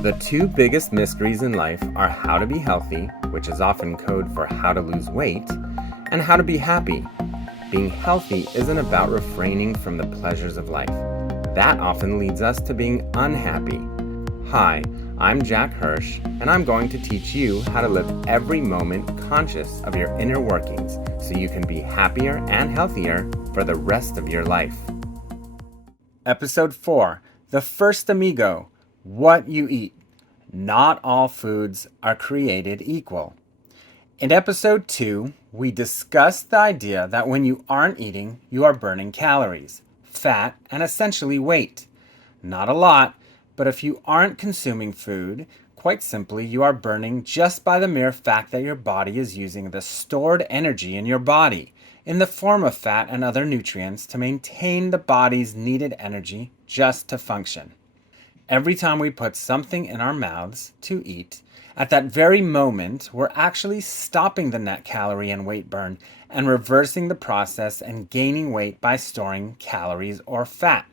The two biggest mysteries in life are how to be healthy, which is often code for how to lose weight, and how to be happy. Being healthy isn't about refraining from the pleasures of life. That often leads us to being unhappy. Hi, I'm Jack Hirsch, and I'm going to teach you how to live every moment conscious of your inner workings so you can be happier and healthier for the rest of your life. Episode 4, The First Amigo, What You Eat. Not all foods are created equal. In episode 2, we discussed the idea that when you aren't eating, you are burning calories, fat, and essentially weight. Not a lot, but if you aren't consuming food, quite simply, you are burning just by the mere fact that your body is using the stored energy in your body in the form of fat and other nutrients to maintain the body's needed energy just to function. Every time we put something in our mouths to eat, at that very moment, we're actually stopping the net calorie and weight burn and reversing the process and gaining weight by storing calories or fat.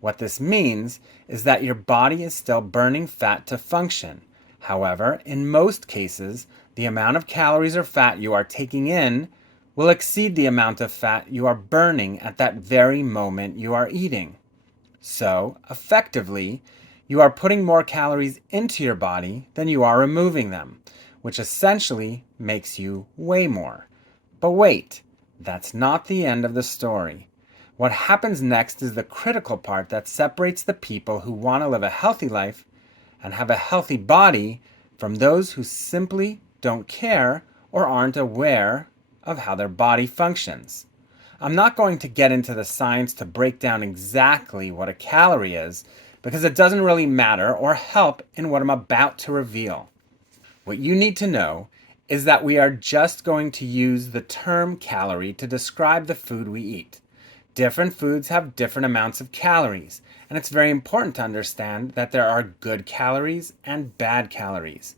What this means is that your body is still burning fat to function. However, in most cases, the amount of calories or fat you are taking in will exceed the amount of fat you are burning at that very moment you are eating. So, effectively, you are putting more calories into your body than you are removing them, which essentially makes you weigh more. But wait, that's not the end of the story. What happens next is the critical part that separates the people who want to live a healthy life and have a healthy body from those who simply don't care or aren't aware of how their body functions. I'm not going to get into the science to break down exactly what a calorie is because it doesn't really matter or help in what I'm about to reveal. What you need to know is that we are just going to use the term calorie to describe the food we eat. Different foods have different amounts of calories, and it's very important to understand that there are good calories and bad calories.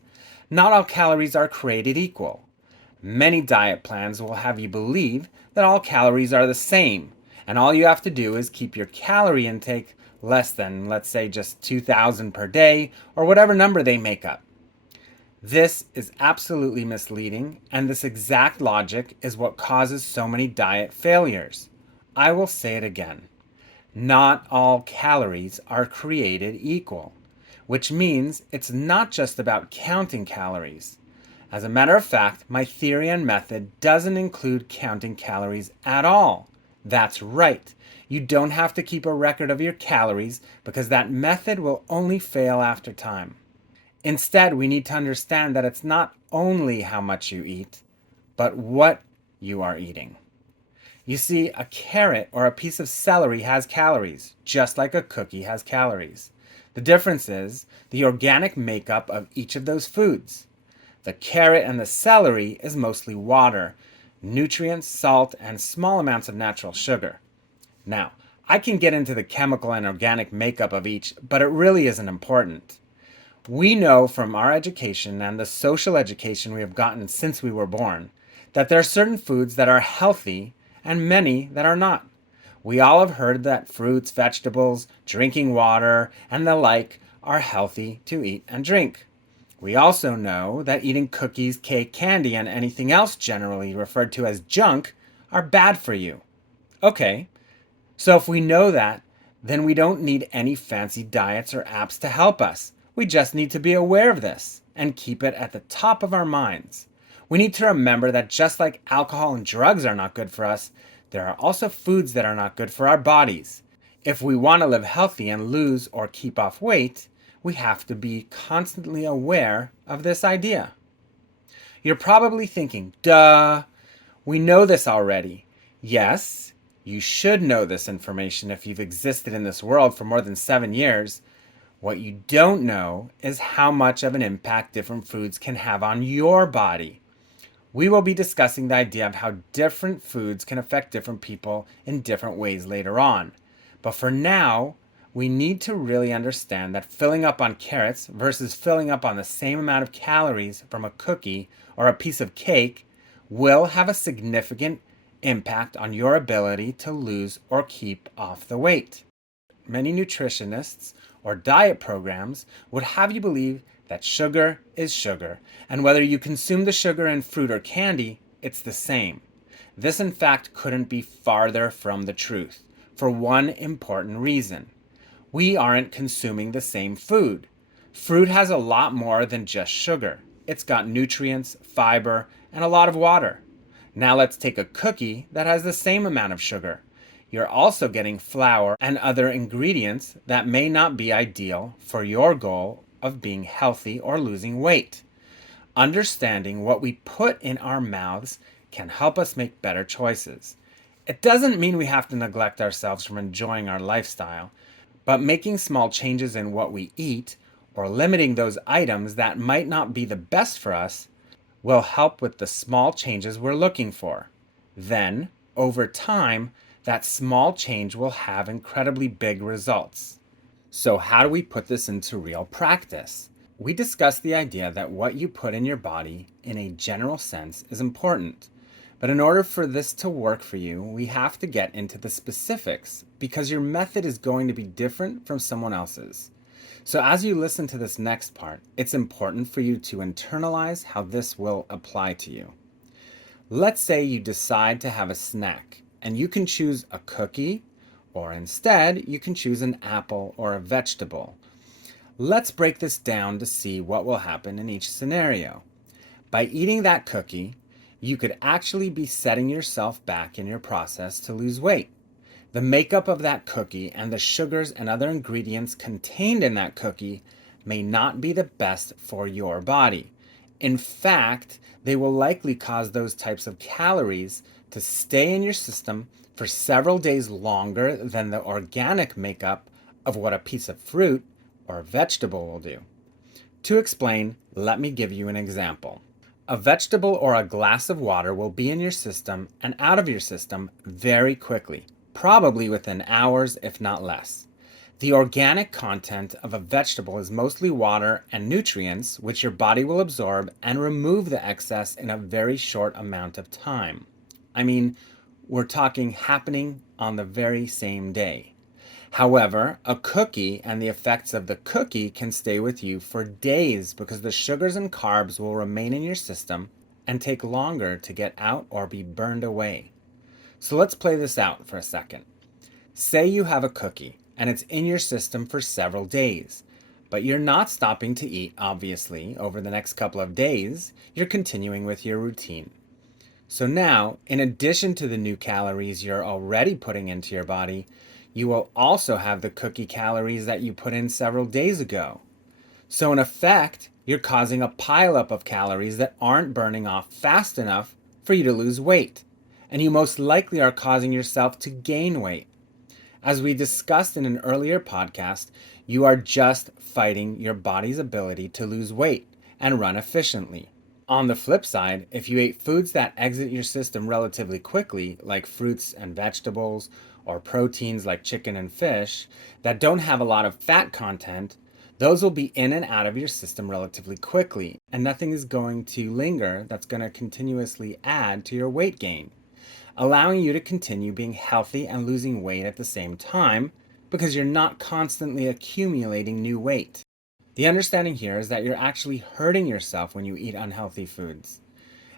Not all calories are created equal. Many diet plans will have you believe that all calories are the same, and all you have to do is keep your calorie intake less than, let's say, just 2,000 per day, or whatever number they make up. This is absolutely misleading, and this exact logic is what causes so many diet failures. I will say it again. Not all calories are created equal, which means it's not just about counting calories. As a matter of fact, my theory and method doesn't include counting calories at all. That's right. You don't have to keep a record of your calories because that method will only fail after time. Instead, we need to understand that it's not only how much you eat, but what you are eating. You see, a carrot or a piece of celery has calories, just like a cookie has calories. The difference is the organic makeup of each of those foods. The carrot and the celery is mostly water, nutrients, salt, and small amounts of natural sugar. Now, I can get into the chemical and organic makeup of each, but it really isn't important. We know from our education and the social education we have gotten since we were born that there are certain foods that are healthy and many that are not. We all have heard that fruits, vegetables, drinking water, and the like are healthy to eat and drink. We also know that eating cookies, cake, candy, and anything else generally referred to as junk are bad for you. Okay, so if we know that, then we don't need any fancy diets or apps to help us. We just need to be aware of this and keep it at the top of our minds. We need to remember that just like alcohol and drugs are not good for us, there are also foods that are not good for our bodies. If we want to live healthy and lose or keep off weight, we have to be constantly aware of this idea. You're probably thinking, duh, we know this already. Yes, you should know this information if you've existed in this world for more than 7 years. What you don't know is how much of an impact different foods can have on your body. We will be discussing the idea of how different foods can affect different people in different ways later on. But for now, we need to really understand that filling up on carrots versus filling up on the same amount of calories from a cookie or a piece of cake will have a significant impact on your ability to lose or keep off the weight. many nutritionists or diet programs would have you believe that sugar is sugar, and whether you consume the sugar in fruit or candy, it's the same. This, in fact, couldn't be farther from the truth, for one important reason. We aren't consuming the same food. Fruit has a lot more than just sugar. It's got nutrients, fiber, and a lot of water. Now let's take a cookie that has the same amount of sugar. You're also getting flour and other ingredients that may not be ideal for your goal of being healthy or losing weight. Understanding what we put in our mouths can help us make better choices. It doesn't mean we have to neglect ourselves from enjoying our lifestyle, but making small changes in what we eat or limiting those items that might not be the best for us will help with the small changes we're looking for. Then, over time, that small change will have incredibly big results. So, how do we put this into real practice? We discussed the idea that what you put in your body, in a general sense, is important. But in order for this to work for you, we have to get into the specifics because your method is going to be different from someone else's. So as you listen to this next part, it's important for you to internalize how this will apply to you. Let's say you decide to have a snack and you can choose a cookie, or instead you can choose an apple or a vegetable. Let's break this down to see what will happen in each scenario. By eating that cookie, you could actually be setting yourself back in your process to lose weight. The makeup of that cookie and the sugars and other ingredients contained in that cookie may not be the best for your body. In fact, they will likely cause those types of calories to stay in your system for several days longer than the organic makeup of what a piece of fruit or a vegetable will do. To explain, let me give you an example. A vegetable or a glass of water will be in your system and out of your system very quickly, probably within hours, if not less. The organic content of a vegetable is mostly water and nutrients, which your body will absorb and remove the excess in a very short amount of time. I mean, we're talking happening on the very same day. However, a cookie and the effects of the cookie can stay with you for days because the sugars and carbs will remain in your system and take longer to get out or be burned away. So let's play this out for a second. Say you have a cookie and it's in your system for several days, but you're not stopping to eat, obviously, over the next couple of days. You're continuing with your routine. So now, in addition to the new calories you're already putting into your body, you will also have the cookie calories that you put in several days ago. So in effect, you're causing a pileup of calories that aren't burning off fast enough for you to lose weight. And you most likely are causing yourself to gain weight. As we discussed in an earlier podcast, you are just fighting your body's ability to lose weight and run efficiently. On the flip side, if you ate foods that exit your system relatively quickly, like fruits and vegetables, or proteins like chicken and fish, that don't have a lot of fat content, those will be in and out of your system relatively quickly, and nothing is going to linger that's going to continuously add to your weight gain, allowing you to continue being healthy and losing weight at the same time because you're not constantly accumulating new weight. The understanding here is that you're actually hurting yourself when you eat unhealthy foods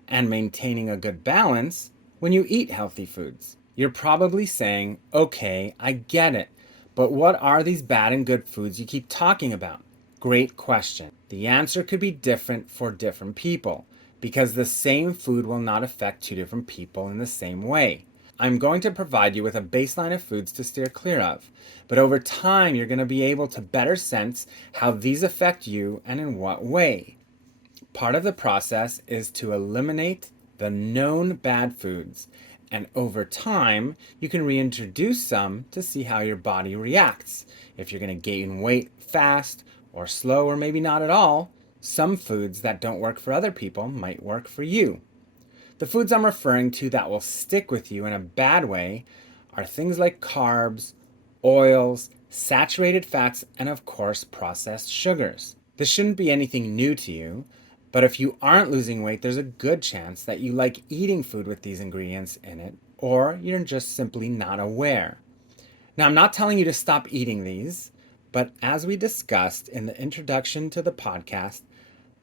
and maintaining a good balance when you eat healthy foods. You're probably saying, okay, I get it, but what are these bad and good foods you keep talking about? Great question. The answer could be different for different people because the same food will not affect two different people in the same way. I'm going to provide you with a baseline of foods to steer clear of, but over time you're going to be able to better sense how these affect you and in what way. Part of the process is to eliminate the known bad foods, and over time you can reintroduce some to see how your body reacts. If you're going to gain weight fast or slow or maybe not at all, some foods that don't work for other people might work for you. The foods I'm referring to that will stick with you in a bad way are things like carbs, oils, saturated fats, and of course processed sugars. This shouldn't be anything new to you, but if you aren't losing weight, there's a good chance that you like eating food with these ingredients in it, or you're just simply not aware. Now, I'm not telling you to stop eating these, but as we discussed in the introduction to the podcast,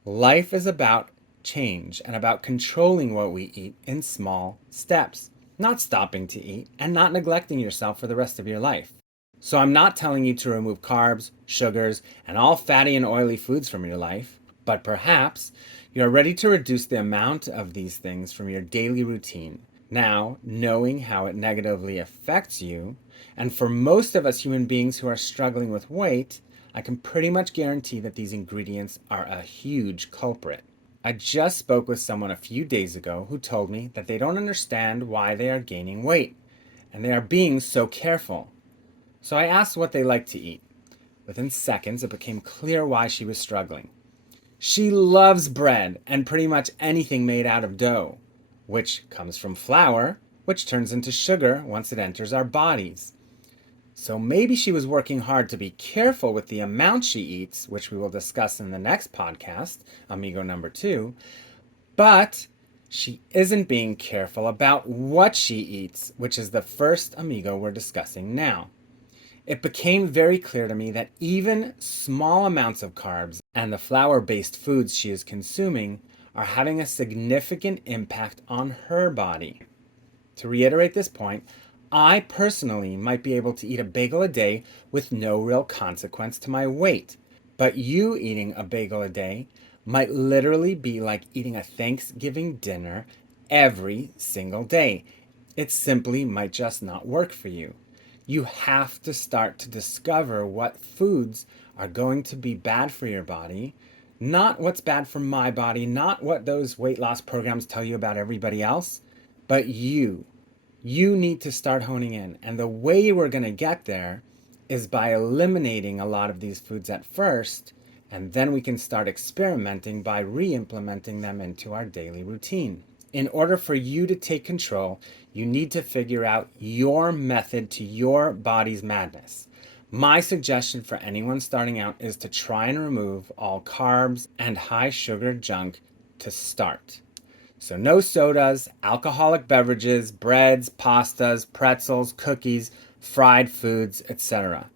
life is about change and about controlling what we eat in small steps, not stopping to eat and not neglecting yourself for the rest of your life. So I'm not telling you to remove carbs, sugars, and all fatty and oily foods from your life, but perhaps you're ready to reduce the amount of these things from your daily routine. Now, knowing how it negatively affects you, and for most of us human beings who are struggling with weight, I can pretty much guarantee that these ingredients are a huge culprit. I just spoke with someone a few days ago who told me that they don't understand why they are gaining weight, and they are being so careful. So I asked what they like to eat. Within seconds, it became clear why she was struggling. She loves bread and pretty much anything made out of dough, which comes from flour, which turns into sugar once it enters our bodies. So maybe she was working hard to be careful with the amount she eats, which we will discuss in the next podcast, Amigo number 2, but she isn't being careful about what she eats, which is the first Amigo we're discussing now. It became very clear to me that even small amounts of carbs and the flour-based foods she is consuming are having a significant impact on her body. To reiterate this point, I personally might be able to eat a bagel a day with no real consequence to my weight, but you eating a bagel a day might literally be like eating a Thanksgiving dinner every single day. It simply might just not work for you. You have to start to discover what foods are going to be bad for your body, not what's bad for my body, not what those weight loss programs tell you about everybody else, but you. You need to start honing in. And the way we're going to get there is by eliminating a lot of these foods at first, and then we can start experimenting by re-implementing them into our daily routine. In order for you to take control, you need to figure out your method to your body's madness. My suggestion for anyone starting out is to try and remove all carbs and high sugar junk to start. So no sodas, alcoholic beverages, breads, pastas, pretzels, cookies, fried foods, etc.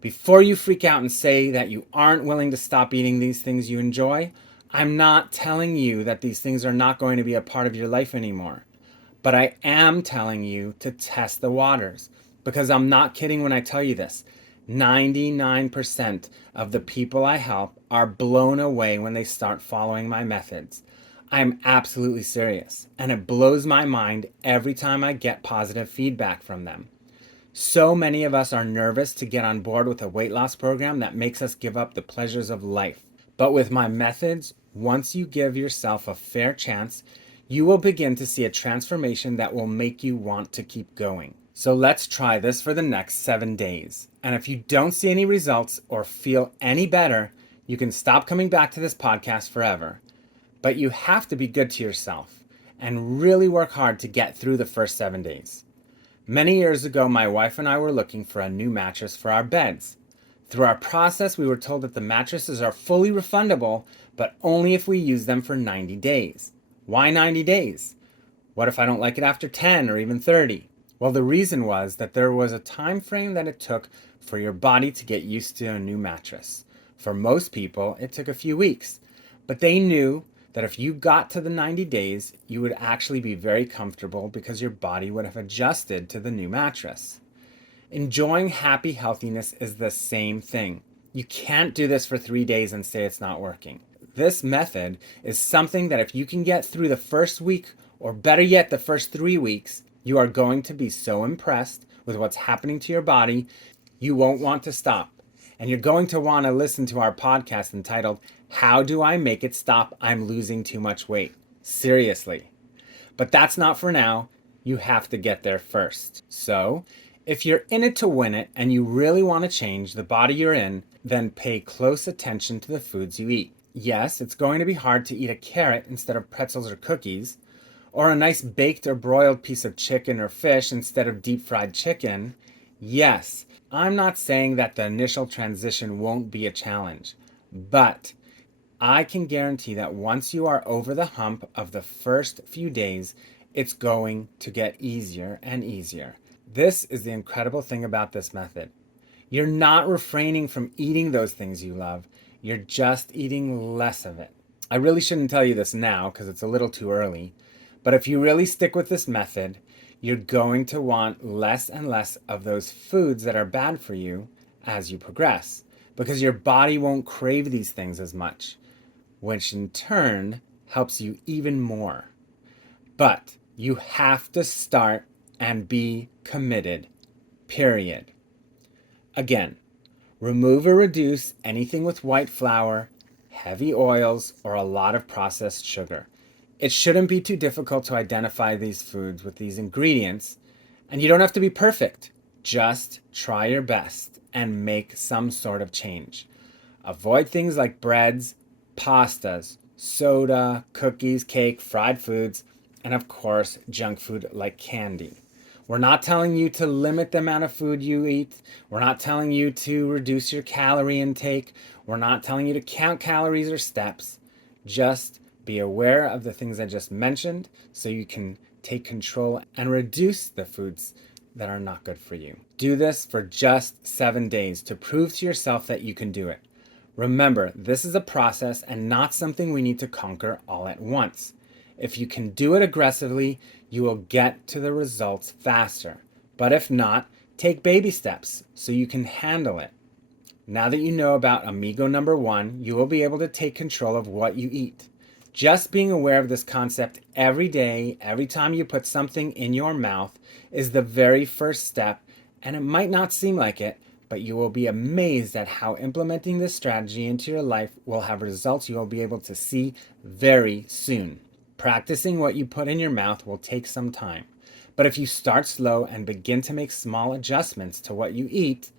Before you freak out and say that you aren't willing to stop eating these things you enjoy, I'm not telling you that these things are not going to be a part of your life anymore. But I am telling you to test the waters, because I'm not kidding when I tell you this. 99% of the people I help are blown away when they start following my methods. I'm absolutely serious, and it blows my mind every time I get positive feedback from them. So many of us are nervous to get on board with a weight loss program that makes us give up the pleasures of life. But with my methods, once you give yourself a fair chance, you will begin to see a transformation that will make you want to keep going. So let's try this for the next 7 days. And if you don't see any results or feel any better, you can stop coming back to this podcast forever. But you have to be good to yourself and really work hard to get through the first 7 days. Many years ago, my wife and I were looking for a new mattress for our beds. Through our process, we were told that the mattresses are fully refundable, but only if we use them for 90 days. Why 90 days? What if I don't like it after 10 or even 30? Well, the reason was that there was a time frame that it took for your body to get used to a new mattress. For most people, it took a few weeks, but they knew that if you got to the 90 days, you would actually be very comfortable because your body would have adjusted to the new mattress. Enjoying happy healthiness is the same thing. You can't do this for 3 days and say it's not working. This method is something that if you can get through the first week, or better yet, the first 3 weeks, you are going to be so impressed with what's happening to your body, you won't want to stop. And you're going to want to listen to our podcast entitled, How Do I Make It Stop? I'm Losing Too Much Weight. Seriously. But that's not for now. You have to get there first. So, if you're in it to win it and you really want to change the body you're in, then pay close attention to the foods you eat. Yes, it's going to be hard to eat a carrot instead of pretzels or cookies, or a nice baked or broiled piece of chicken or fish instead of deep fried chicken. Yes, I'm not saying that the initial transition won't be a challenge, but I can guarantee that once you are over the hump of the first few days, it's going to get easier and easier. This is the incredible thing about this method. You're not refraining from eating those things you love. You're just eating less of it. I really shouldn't tell you this now because it's a little too early, but if you really stick with this method, you're going to want less and less of those foods that are bad for you as you progress, because your body won't crave these things as much, which in turn helps you even more. But you have to start and be committed, period. Again, remove or reduce anything with white flour, heavy oils, or a lot of processed sugar. It shouldn't be too difficult to identify these foods with these ingredients, and you don't have to be perfect. Just try your best and make some sort of change. Avoid things like breads, pastas, soda, cookies, cake, fried foods, and of course, junk food like candy. We're not telling you to limit the amount of food you eat. We're not telling you to reduce your calorie intake. We're not telling you to count calories or steps. Just be aware of the things I just mentioned so you can take control and reduce the foods that are not good for you. Do this for just 7 days to prove to yourself that you can do it. Remember, this is a process and not something we need to conquer all at once. If you can do it aggressively, you will get to the results faster. But if not, take baby steps so you can handle it. Now that you know about Amigo number 1, you will be able to take control of what you eat. Just being aware of this concept every day, every time you put something in your mouth, is the very first step, and it might not seem like it, but you will be amazed at how implementing this strategy into your life will have results you will be able to see very soon. Practicing what you put in your mouth will take some time, but if you start slow and begin to make small adjustments to what you eat,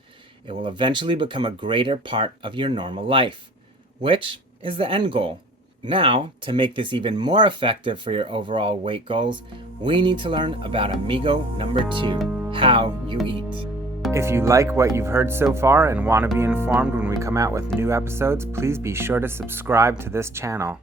it will eventually become a greater part of your normal life, which is the end goal. Now, to make this even more effective for your overall weight goals, we need to learn about Amigo number 2, how you eat. If you like what you've heard so far and want to be informed when we come out with new episodes, please be sure to subscribe to this channel.